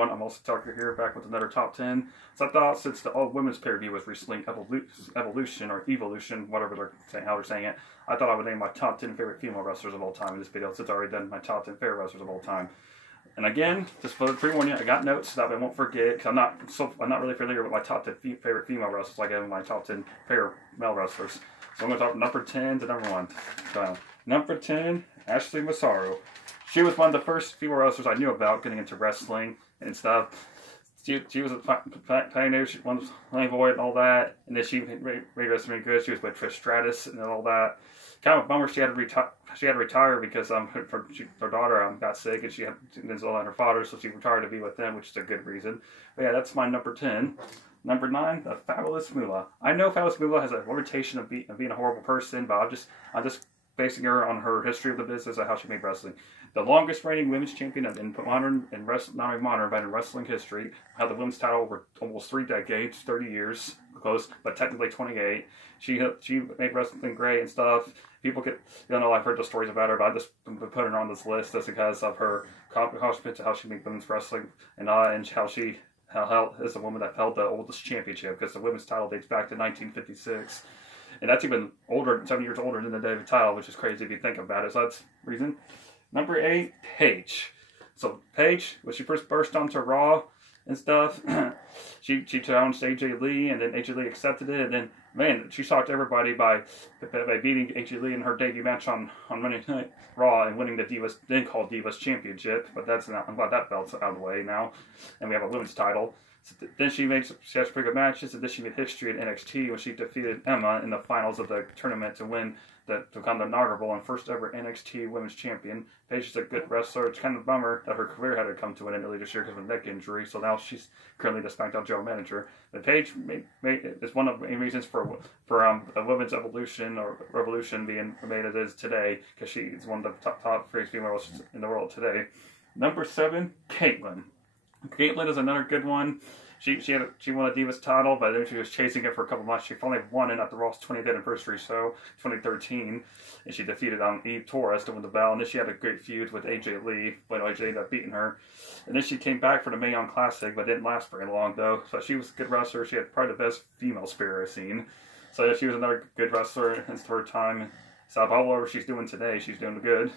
I'm also Tucker here, back with another top 10. So I thought, since the all women's pay-per-view was recently Evolution or Evolution, whatever they're saying, how they're saying it, I thought I would name my top 10 favorite female wrestlers of all time in this video, since I already done my top 10 favorite wrestlers of all time. And again, just for pre-warn you, I got notes so that I won't forget, because I'm not really familiar with my top 10 favorite female wrestlers like I am my top 10 favorite male wrestlers. So I'm going to talk number 10 to number 1. So, number 10, Ashley Massaro. She was one of the first female wrestlers I knew about getting into wrestling and stuff. She was a pioneer. She won Playboy and all that, and then she made wrestling good. She was with Trish Stratus and all that. Kind of a bummer she had to retire because her daughter got sick and she had her father, so she retired to be with them, which is a good reason. But yeah, that's my number 10. Number 9, the Fabulous Moolah. I know Fabulous Moolah has a reputation of being a horrible person, but I'm just basing her on her history of the business and how she made wrestling. The longest reigning women's champion in modern and not only modern but in wrestling history, had the women's title over almost 3 decades, 30 years, close, but technically 28. She made wrestling great and stuff. People I've heard the stories about her, but I just put her on this list just because of her accomplishments, how she made women's wrestling, and how she is the woman that held the oldest championship, because the women's title dates back to 1956. And that's even older, 7 years older than the David title, which is crazy if you think about it. So that's the reason. Number 8, Paige. So Paige, when she first burst onto Raw and stuff, she challenged AJ Lee, and then AJ Lee accepted it, and then, man, she shocked everybody by beating AJ Lee in her debut match on Monday Night Raw and winning the Divas, then called Divas Championship. But I'm glad that belt's out of the way now, and we have a women's title. So then she has pretty good matches, and then she made history in NXT when she defeated Emma in the finals of the tournament to become the inaugural and first ever NXT Women's Champion. Paige is a good wrestler. It's kind of a bummer that her career had to come to an end earlier this year because of a neck injury, so now she's currently the SmackDown general manager. But Paige is one of the main reasons for the women's evolution or revolution being made as it is today, because she is one of the top 3 female wrestlers in the world today. Number 7, Kaitlyn. Kaitlyn is another good one. She won a Divas title, but then she was chasing it for a couple months. She finally won it at the Raw's 20th anniversary show, 2013, and she defeated Eve Torres to win the belt. And then she had a great feud with AJ Lee, but AJ ended up beating her. And then she came back for the Mae Young Classic, but didn't last very long though. So she was a good wrestler. She had probably the best female spirit I've seen. So she was another good wrestler in her time. So however she's doing today, she's doing good.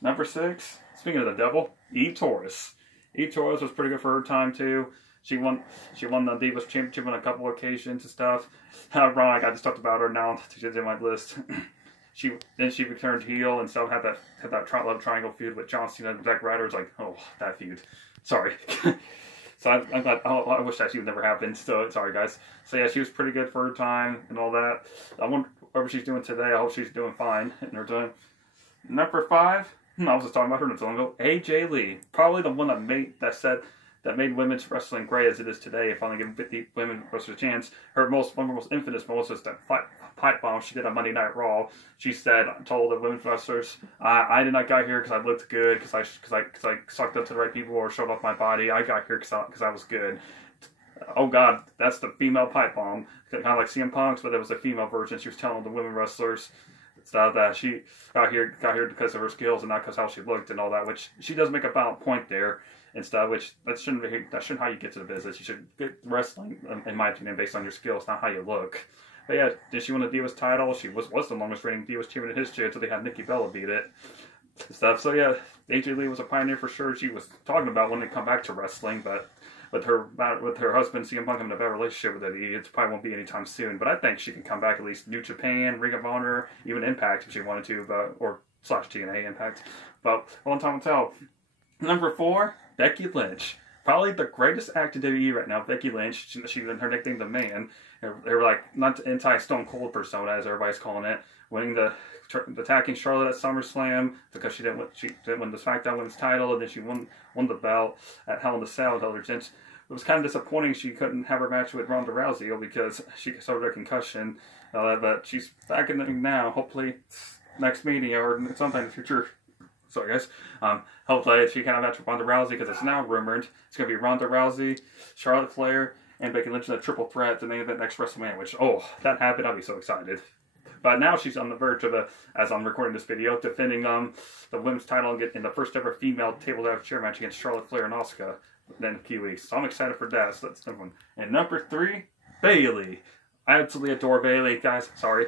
Number 6, speaking of the devil, Eve Torres. Eve Torres was pretty good for her time too. She won the Divas Championship on a couple of occasions and stuff. Ironic, I just talked about her now. She's in my list. She returned heel and still had that love triangle feud with John Cena and Zack Ryder. It's like, oh, that feud. Sorry. So I'm glad. I wish that would never happen. So sorry, guys. So yeah, she was pretty good for her time and all that. I wonder whatever she's doing today. I hope she's doing fine in her time. Number 5. I was just talking about her not so long ago. AJ Lee, probably the one that made women's wrestling great as it is today, and finally giving 50 women wrestlers a chance. One of her most infamous moments was that pipe bomb she did on Monday Night Raw. She told the women's wrestlers, I did not get here because I looked good, because I sucked up to the right people or showed off my body. I got here because I was good. Oh God, that's the female pipe bomb. Kind of like CM Punk's, but it was a female version. She was telling the women wrestlers that she got here because of her skills and not because how she looked and all that, which she does make a valid point there and stuff, which that shouldn't how you get to the business. You should get wrestling, in my opinion, based on your skills, not how you look. But yeah, did she win the Divas title? She was the longest reigning Divas champion in history until they had Nikki Bella beat it and stuff. So yeah, AJ Lee was a pioneer for sure. She was talking about when they come back to wrestling, but with her husband CM Punk having a better relationship with Eddie, it probably won't be anytime soon. But I think she can come back at least New Japan, Ring of Honor, even Impact if she wanted to, or / TNA Impact. But one time will tell. Number 4, Becky Lynch. Probably the greatest actor in WWE right now, Becky Lynch. She her nickname the Man. They were like not anti-Stone Cold persona as everybody's calling it, winning attacking Charlotte at SummerSlam because she didn't win the SmackDown Women's title, and then she won the belt at Hell in a Cell. It was kind of disappointing she couldn't have her match with Ronda Rousey because she suffered a concussion. But she's back in the ring now. Hopefully, next meeting or sometime in the future. Sorry, guys. Hopefully, she can have a match with Ronda Rousey, because it's now rumored it's going to be Ronda Rousey, Charlotte Flair, and Becky Lynch in a triple threat to main event next WrestleMania. Which, oh, that happened, I'll be so excited. But now she's on the verge of, as I'm recording this video, defending the women's title and getting the first ever female table chair match against Charlotte Flair and Asuka. in a few weeks. So I'm excited for that. So that's number one. And number 3, Bayley. I absolutely adore Bayley, guys. Sorry.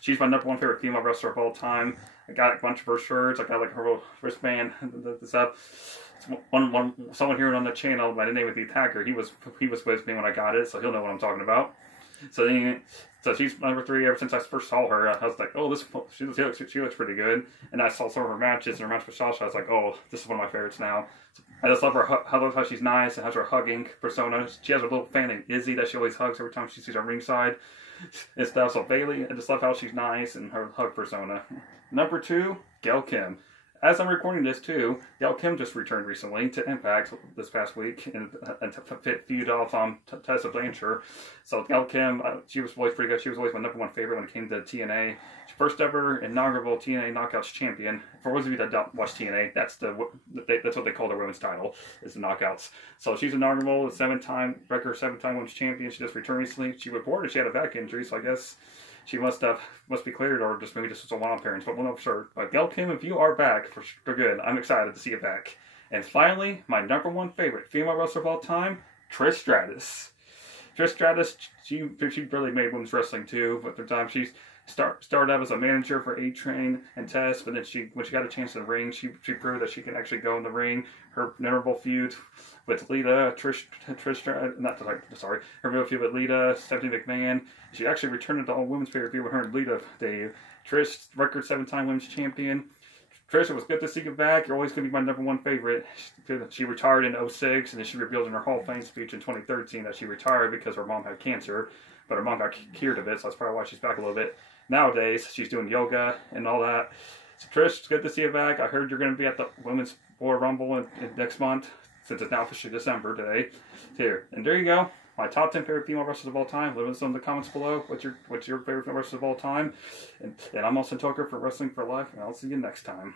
She's my number 1 favorite female wrestler of all time. I got a bunch of her shirts. I got like her little wristband and stuff. Someone here on the channel by the name of The Attacker, he was with me when I got it, so he'll know what I'm talking about. So she's number 3 ever since I first saw her. I was like, oh, she looks pretty good. And I saw some of her matches, and her match with Sasha. I was like, oh, this is one of my favorites now. I just love her. I love how she's nice and has her hugging persona. She has her little fan named Izzy that she always hugs every time she sees her ringside and stuff. So Bayley, I just love how she's nice and her hug persona. Number 2, Gail Kim. As I'm recording this too, Gail Kim just returned recently to Impact this past week and to feud off Tessa Blanchard. So Gail Kim, she was always pretty good. She was always my number 1 favorite when it came to TNA. First ever inaugural TNA Knockouts champion. For those of you that don't watch TNA, that's what they call their women's title, is the Knockouts. So she's inaugural, 7-time women's champion. She just returned recently. She reported she had a back injury, so I guess she must be cleared, or just maybe just was a one-off appearance, but we'll know for sure. But Gail Kim, if you are back for good, I'm excited to see you back. And finally, my number 1 favorite female wrestler of all time, Trish Stratus. Trish Stratus, she really made women's wrestling too. But the time she started out as a manager for A-Train and Tess, but then when she got a chance in the ring, she proved that she can actually go in the ring. Her memorable feud with Lita, her memorable feud with Lita, Stephanie McMahon. She actually returned to all women's favorite feud with her and Lita debut. Trish, record 7-time women's champion. Trish, it was good to see you back. You're always going to be my number 1 favorite. She retired in 2006, and then she revealed in her Hall of Fame speech in 2013 that she retired because her mom had cancer, but her mom got cured of it, so that's probably why she's back a little bit. Nowadays, she's doing yoga and all that. So Trish, it's good to see you back. I heard you're going to be at the Women's Royal Rumble in next month, since it's now officially December today. Here, and there you go. My top 10 favorite female wrestlers of all time. Leave some in the comments below. What's your favorite female wrestlers of all time? And I'm Austin Tucker for Wrestling for Life, and I'll see you next time.